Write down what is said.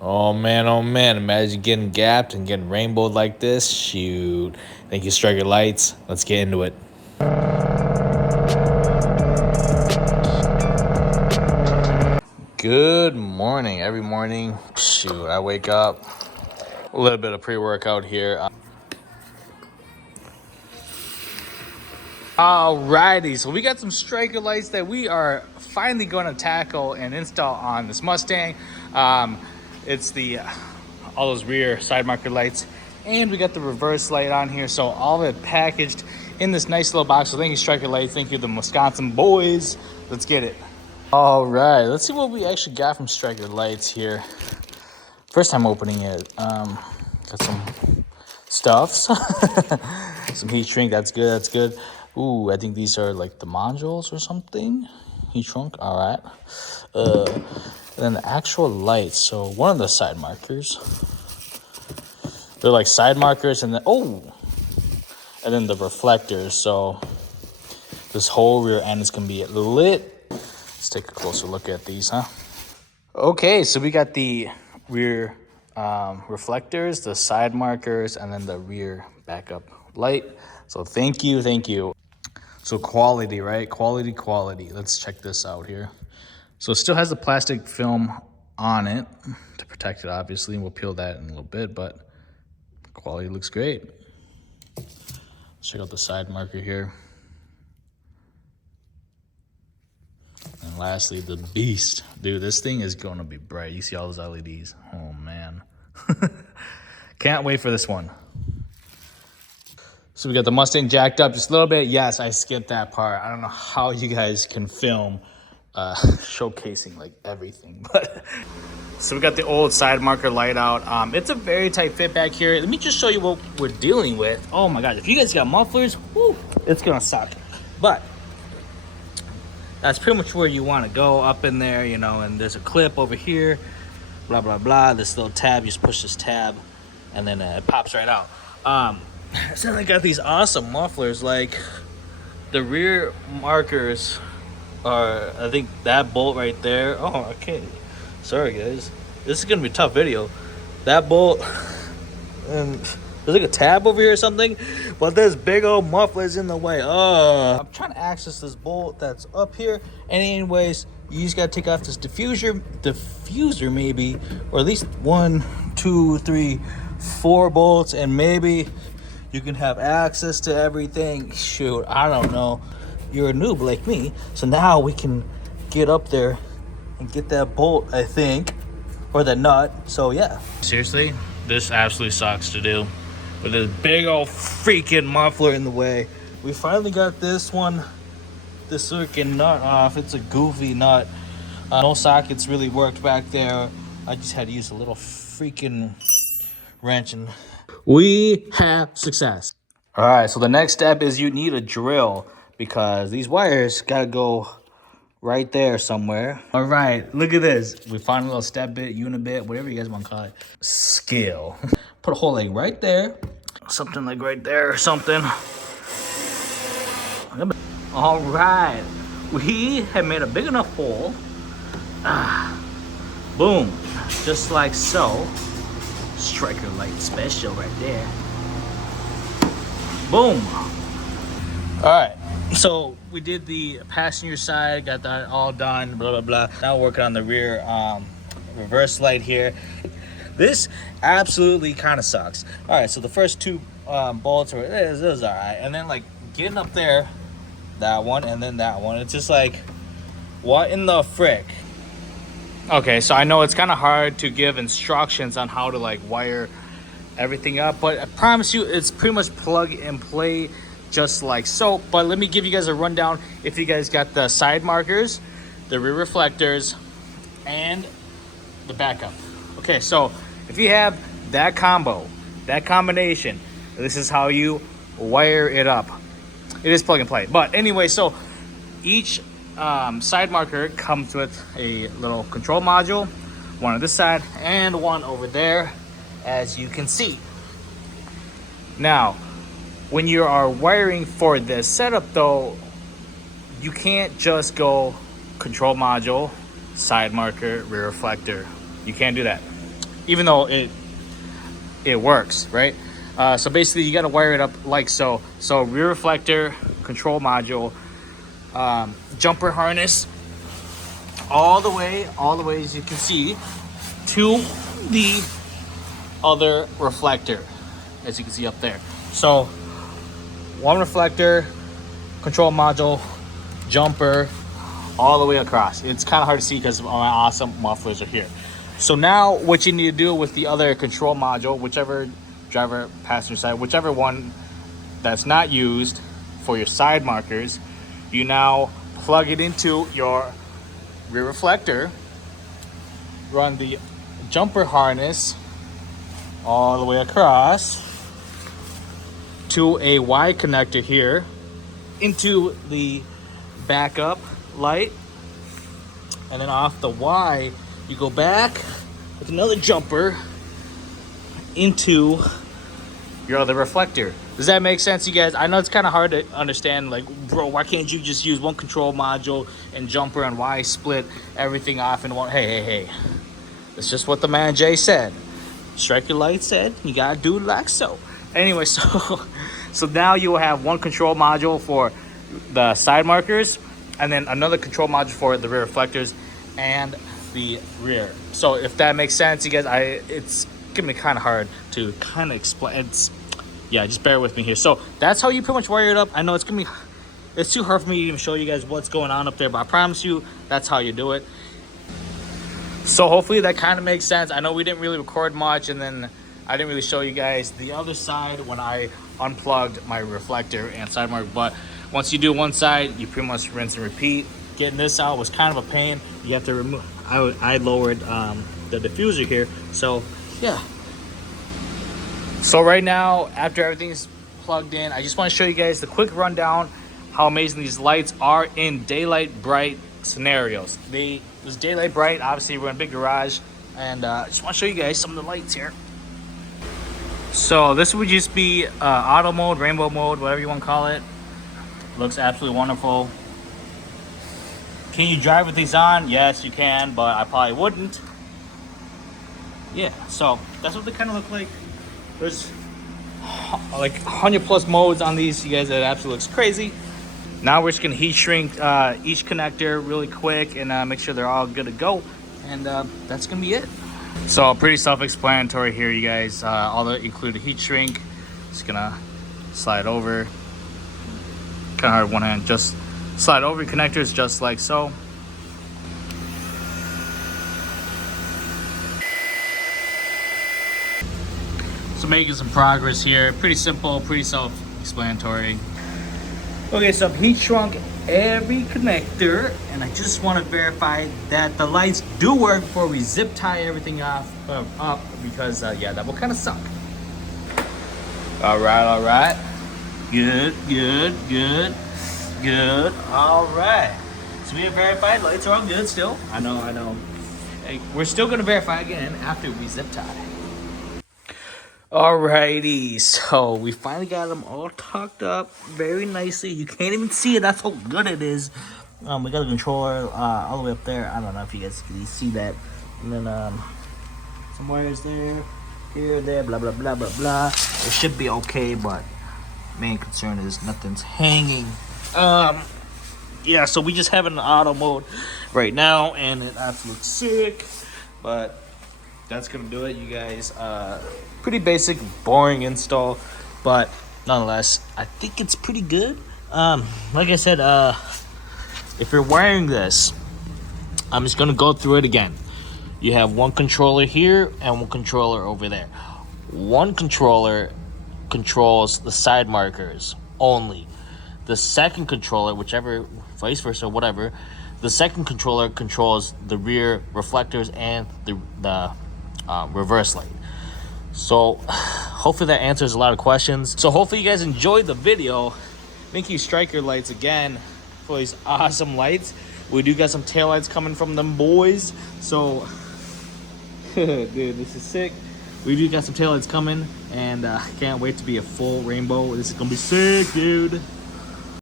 Oh man, imagine getting gapped and getting rainbowed like this. Shoot. Thank you, Striker Lights. Let's get into it. Good morning. Every morning, shoot, I wake up, a little bit of pre-workout here. Alrighty, so we got some striker lights that we are finally going to tackle and install on this Mustang. It's the all those rear side marker lights, and we got the reverse light on here. So all of it packaged in this nice little box. So thank you, Striker Lights. Thank you, the Wisconsin boys. Let's get it. All right, let's see what we actually got from Striker Lights here. First time opening it. Got some stuffs, some heat shrink. That's good. That's good. Ooh, I think these are like the modules or something. Heat shrunk. All right. And then the actual lights. So one of the side markers. They're like side markers, and then and then the reflectors. So this whole rear end is gonna be lit. Let's take a closer look at these, huh? Okay, so we got the rear reflectors, the side markers, and then the rear backup light. So thank you, thank you. So quality, right? Quality. Let's check this out here. So it still has the plastic film on it to protect it, obviously. We'll peel that in a little bit, but quality looks great. Let's check out the side marker here. And lastly, the beast. Dude, this thing is going to be bright. You see all those LEDs. Oh, man. Can't wait for this one. So we got the Mustang jacked up just a little bit. Yes, I skipped that part. I don't know how you guys can film showcasing like everything. But so we got the old side marker light out. It's a very tight fit back here. Let me just show you what we're dealing with. Oh my God, if you guys got mufflers, whew, it's going to suck. But that's pretty much where you want to go, up in there, you know, and there's a clip over here, blah, blah, blah. This little tab, you just push this tab, and then it pops right out. So then I got these awesome mufflers, like the rear markers are, I think that bolt right there. Oh, okay. Sorry, guys. This is going to be a tough video. That bolt, and there's like a tab over here or something, but there's big old mufflers in the way. I'm trying to access this bolt that's up here. And anyways, you just gotta take off this diffuser maybe, or at least 1, 2, 3, 4 bolts, and maybe you can have access to everything. Shoot, I don't know. You're a noob like me, so now we can get up there and get that bolt, I think, or that nut. So yeah. Seriously, this absolutely sucks to do. With this big old freaking muffler in the way. We finally got this freaking nut off. It's a goofy nut. No sockets really worked back there. I just had to use a little freaking wrench, and we have success. All right, so the next step is you need a drill, because these wires gotta go right there somewhere. All right, look at this. We found a little step bit, unibit, whatever you guys want to call it. Skill. Put a hole like right there. Something like right there or something. All right, we have made a big enough hole. Boom, just like so. Striker light special right there. Boom. All right, so we did the passenger side, got that all done, blah, blah, blah. Now we're working on the rear reverse light here. This absolutely kind of sucks. All right, so the first 2 bolts were, it was all right. And then like getting up there, that one, and then that one. It's just like, what in the frick? Okay, so I know it's kind of hard to give instructions on how to like wire everything up, but I promise you it's pretty much plug and play just like so. But let me give you guys a rundown. If you guys got the side markers, the rear reflectors, and the backup. Okay, so if you have that combo, that combination, this is how you wire it up. It is plug and play. But anyway, so each side marker comes with a little control module, one on this side and one over there, as you can see. Now, when you are wiring for this setup though, you can't just go control module, side marker, rear reflector. You can't do that. even though it works, right? So basically you got to wire it up like so. So rear reflector, control module, jumper harness, all the way as you can see to the other reflector, as you can see up there. So one reflector, control module, jumper, all the way across. It's kind of hard to see because my awesome mufflers are here. So now what you need to do with the other control module, whichever driver, passenger side, whichever one that's not used for your side markers, you now plug it into your rear reflector, run the jumper harness all the way across to a Y connector here into the backup light, and then off the Y you go back with another jumper into your other reflector. Does that make sense, you guys? I know it's kind of hard to understand, like, bro, why can't you just use one control module and jumper, and why split everything off in one? Hey, that's just what the man Jay said. Striker Light said you gotta do it like so. Anyway, so now you will have one control module for the side markers, and then another control module for the rear reflectors and the rear. So if that makes sense, you guys, it's gonna be kind of hard to kind of explain. Yeah, just bear with me here. So that's how you pretty much wire it up. I know it's too hard for me to even show you guys what's going on up there, but I promise you that's how you do it. So hopefully that kind of makes sense. I know we didn't really record much, and then I didn't really show you guys the other side when I unplugged my reflector and side mark. But once you do one side, you pretty much rinse and repeat. Getting this out was kind of a pain. You have to remove. I lowered the diffuser here, so yeah. So right now, after everything's plugged in, I just want to show you guys the quick rundown how amazing these lights are in daylight bright scenarios. This daylight bright, obviously we're in a big garage, and I just want to show you guys some of the lights here. So this would just be auto mode, rainbow mode, whatever you want to call it. Looks absolutely wonderful. Can you drive with these on? Yes, you can, but I probably wouldn't. Yeah, so that's what they kind of look like. There's like 100 plus modes on these, you guys. That absolutely looks crazy. Now we're just gonna heat shrink each connector really quick and make sure they're all good to go, and that's gonna be it. So pretty self-explanatory here, you guys. All the included heat shrink. Just gonna slide over. Kind of hard one hand. Just slide over your connectors just like so. So making some progress here. Pretty simple, pretty self-explanatory. Okay, so I've heat shrunk every connector, and I just want to verify that the lights do work before we zip tie everything up, because yeah, that will kind of suck. All right. Good. All right. So we have verified lights are all good still. I know. Hey, we're still gonna verify again after we zip tie. Alrighty, so we finally got them all tucked up very nicely. You can't even see it, that's how good it is. We got the controller all the way up there. I don't know if you guys can see that. And then some wires there, here, there, blah, blah, blah, blah, blah. It should be okay, but main concern is nothing's hanging. Yeah, so we just have it in auto mode right now, and it absolutely looks sick, but that's gonna do it, you guys. Pretty basic, boring install, but nonetheless, I think it's pretty good. Like I said, if you're wiring this, I'm just gonna go through it again. You have one controller here and one controller over there. One controller controls the side markers only. The second controller, whichever, vice versa, whatever, the second controller controls the rear reflectors and the reverse light. So hopefully that answers a lot of questions. So hopefully you guys enjoyed the video. Thank you, Striker Lights, again for these awesome lights. We do got some tail lights coming from them boys, so dude, this is sick. We do got some tail lights coming, and I can't wait to be a full rainbow. This is gonna be sick, dude.